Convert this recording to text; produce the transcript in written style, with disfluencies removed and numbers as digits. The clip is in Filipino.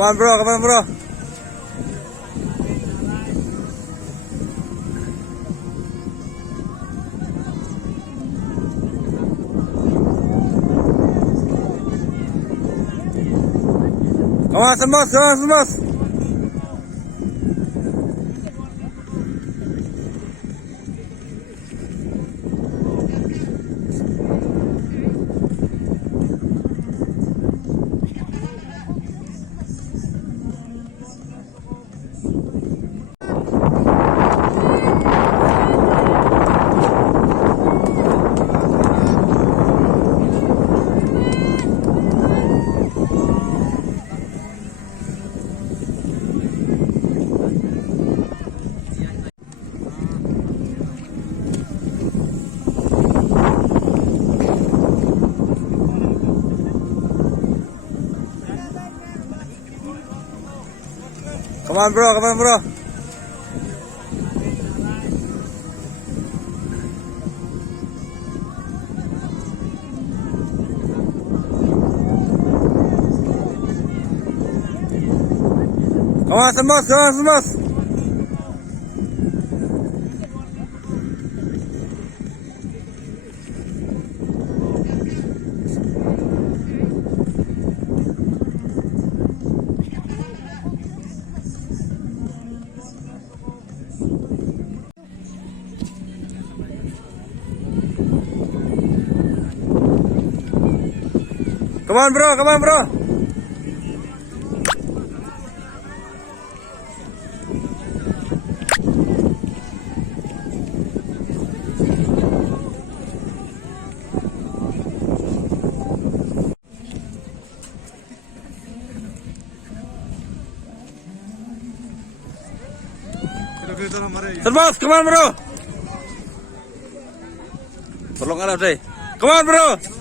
Come on, bro. Come on, bro. Come on, some boss. Come on, some boss. Come on, bro. Come on, bro. Come on, some boss. Come on, some boss. Come on, bro. Come on, bro. Terbang, come on, bro. Tolong alat deh. Come on, bro.